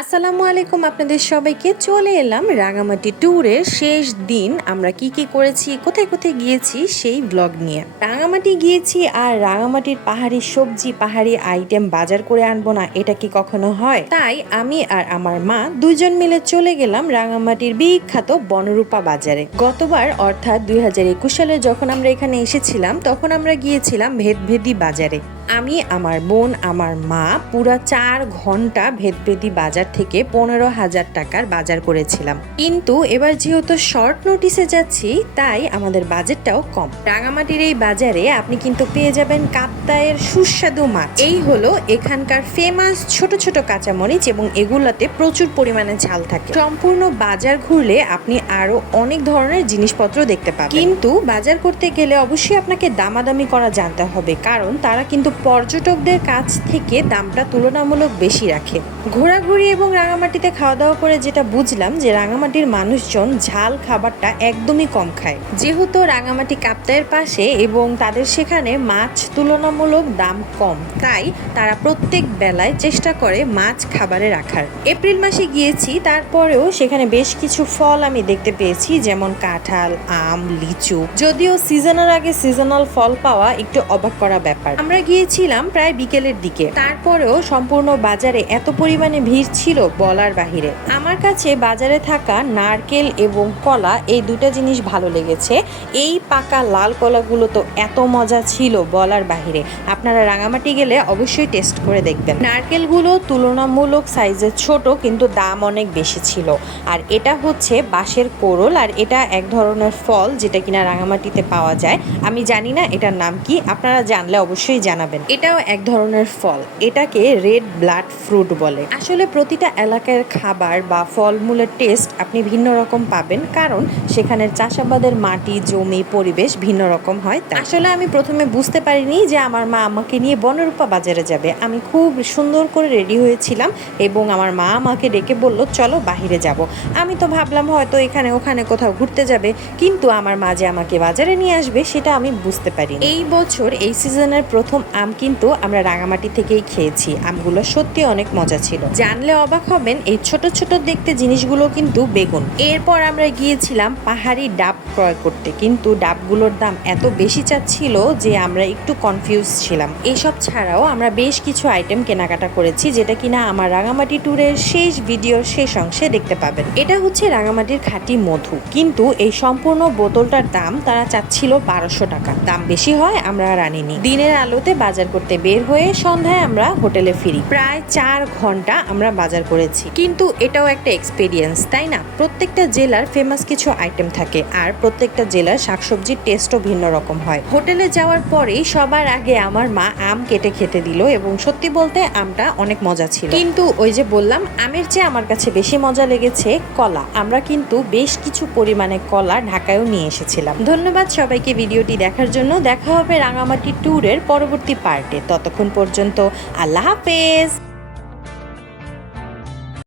আসসালামু আলাইকুম, আপনাদের সবাইকে চলে এলাম রাঙামাটি ট্যুরের শেষ দিন। আমরা কি কি করেছি, কোথায় কোথায় গিয়েছি সেই ব্লগ নিয়ে। রাঙামাটি গিয়েছি আর রাঙামাটির পাহাড়ি সবজি, পাহাড়ি আইটেম বাজার করে আনবো না, এটা কি কখনো হয়? তাই আমি আর আমার মা দুইজন মিলে চলে গেলাম রাঙামাটির বিখ্যাত বনরূপা বাজারে। গতবার অর্থাৎ 2021 সালে যখন আমরা এখানে এসেছিলাম তখন আমরা গিয়েছিলাম ভেদভেদি বাজারে। আমি, আমার বোন, আমার মা পুরা 4 ঘন্টা ভেদভেদি বাজার থেকে 15,000 টাকার বাজার করেছিলাম। কিন্তু এবার যেহেতু শর্ট নোটিসে যাচ্ছি তাই আমাদের বাজেটটাও কম। রাঙামাটির এই বাজারে আপনি কিন্তু পেয়ে যাবেন কাপ্তাইয়ের সুস্বাদু মাছ। এই হলো এখানকার ফেমাস ছোট ছোট কাঁচামরিচ এবং এগুলাতে প্রচুর পরিমাণে ঝাল থাকে। সম্পূর্ণ বাজার ঘুরলে আপনি আরো অনেক ধরনের জিনিসপত্র দেখতে পাবেন, কিন্তু বাজার করতে গেলে অবশ্যই আপনাকে দামাদামি করা জানতে হবে, কারণ তারা কিন্তু পর্যটকদের কাছ থেকে দামটা তুলনামূলক বেশি রাখে। ঘোরাঘুরি এবং রাঙামাটিতে খাওয়া দাওয়া করে যেটা বুঝলাম যে রাঙামাটির মানুষজন ঝাল খাবারটা একদমই কম খায়। যেহেতু রাঙামাটি কাপ্তাইয়ের পাশে এবং তাদের সেখানে মাছ তুলনামূলক দাম কম, তাই তারা প্রত্যেক বেলায় চেষ্টা করে মাছ খাবারে রাখার। এপ্রিল মাসে গিয়েছি, তারপরেও সেখানে বেশ কিছু ফল আমি দেখতে পেয়েছি, যেমন কাঁঠাল, আম, লিচু। যদিও সিজনের আগে সিজনাল ফল পাওয়া একটু অবাক করা ব্যাপার। আমরা গিয়েছিলাম প্রায় বিকেলের দিকে, তারপরেও সম্পূর্ণ বাজারে এত পরিমাণে ভিড় ছিল বলার বাহিরে। আমার কাছে বাজারে থাকা নারকেল এবং কলা, এই দুটো জিনিস ভালো লেগেছে। এই পাকা লাল কলাগুলো তো এত মজা ছিল বলার বাহিরে। আপনারা রাঙামাটি গেলে অবশ্যই টেস্ট করে দেখবেন। নারকেলগুলো তুলনামূলক সাইজে ছোট, কিন্তু দাম অনেক বেশি ছিল। আর এটা হচ্ছে বাঁশের কোরল, আর এটা এক ধরনের ফল যেটা কিনা রাঙামাটিতে পাওয়া যায়। আমি জানি না এটার নাম কি, আপনারা জানলে অবশ্যই জানাবেন। এটাও এক ধরনের ফল, এটাকে রেড ব্লাড ফ্রুট বলে। আসলে প্রতিটা এলাকার খাবার বা ফলমূলের টেস্ট আপনি ভিন্ন রকম পাবেন, কারণ সেখানের চাষাবাদের মাটি, জমি, পরিবেশ ভিন্ন রকম হয়। আসলে আমি প্রথমে বুঝতে পারিনি যে আমার মা আমাকে নিয়ে বনরূপা বাজারে যাবে। আমি খুব সুন্দর করে রেডি হয়েছিলাম এবং আমার মা আমাকে ডেকে বলল চলো বাহিরে যাব। আমি তো ভাবলাম হয়তো এখানে ওখানে কোথাও ঘুরতে যাবে, কিন্তু আমার মা যে আমাকে বাজারে নিয়ে আসবে সেটা আমি বুঝতে পারিনি। এই বছর এই সিজনের প্রথম আম কিন্তু আমরা রাঙামাটি থেকেই খেয়েছি। আমগুলো সত্যি অনেক মজা ছিল। জানলে অবাক হবেন, এই ছোট ছোট দেখতে জিনিসগুলো কিন্তু বেগুন। এরপর আমরা গিয়েছিলাম পাহাড়ি ডাব ক্রয় করতে, কিন্তু ডাবগুলোর দাম এত বেশি চাচ্ছিল যে আমরা একটু কনফিউজ ছিলাম। এসব ছাড়াও আমরা বেশ কিছু আইটেম কেনাকাটা করেছি, যেটা কিনা আমার রাঙামাটি ট্যুরের শেষ ভিডিওর শেষ অংশে দেখতে পাবেন। এটা হচ্ছে রাঙামাটির খাঁটি মধু, কিন্তু এই সম্পূর্ণ বোতলটার দাম তারা চাচ্ছিল 1200 টাকা। দাম বেশি হয় আমরা আর আনিনি। দিনের আলোতে বাজার করতে বের হয়ে সন্ধ্যায় আমরা হোটেলে ফিরি। প্রায় 4 ঘন্টা আমরা বাজার করেছি, কিন্তু এটাও একটা এক্সপেরিয়েন্স, তাই না? প্রত্যেকটা জেলার ফেমাস কিছু আইটেম থাকে, আর প্রত্যেকটা জেলার শাকসবজির টেস্টও ভিন্ন রকম হয়। হোটেলে যাওয়ার পরেই সবার আগে আমার মা আম কেটে খেতে দিল, এবং সত্যি বলতে আমটা অনেক মজা ছিল। কিন্তু ওই যে বললাম, আমের চেয়ে আমার কাছে বেশি মজা লেগেছে কলা। আমরা কিন্তু বেশ কিছু পরিমাণে কলা ঢাকায়ও নিয়ে এসেছিলাম। ধন্যবাদ সবাইকে ভিডিওটি দেখার জন্য। দেখা হবে রাঙামাটি ট্যুরের পরবর্তী পার্টে। ততক্ষণ পর্যন্ত আল্লাহ হাফেজ।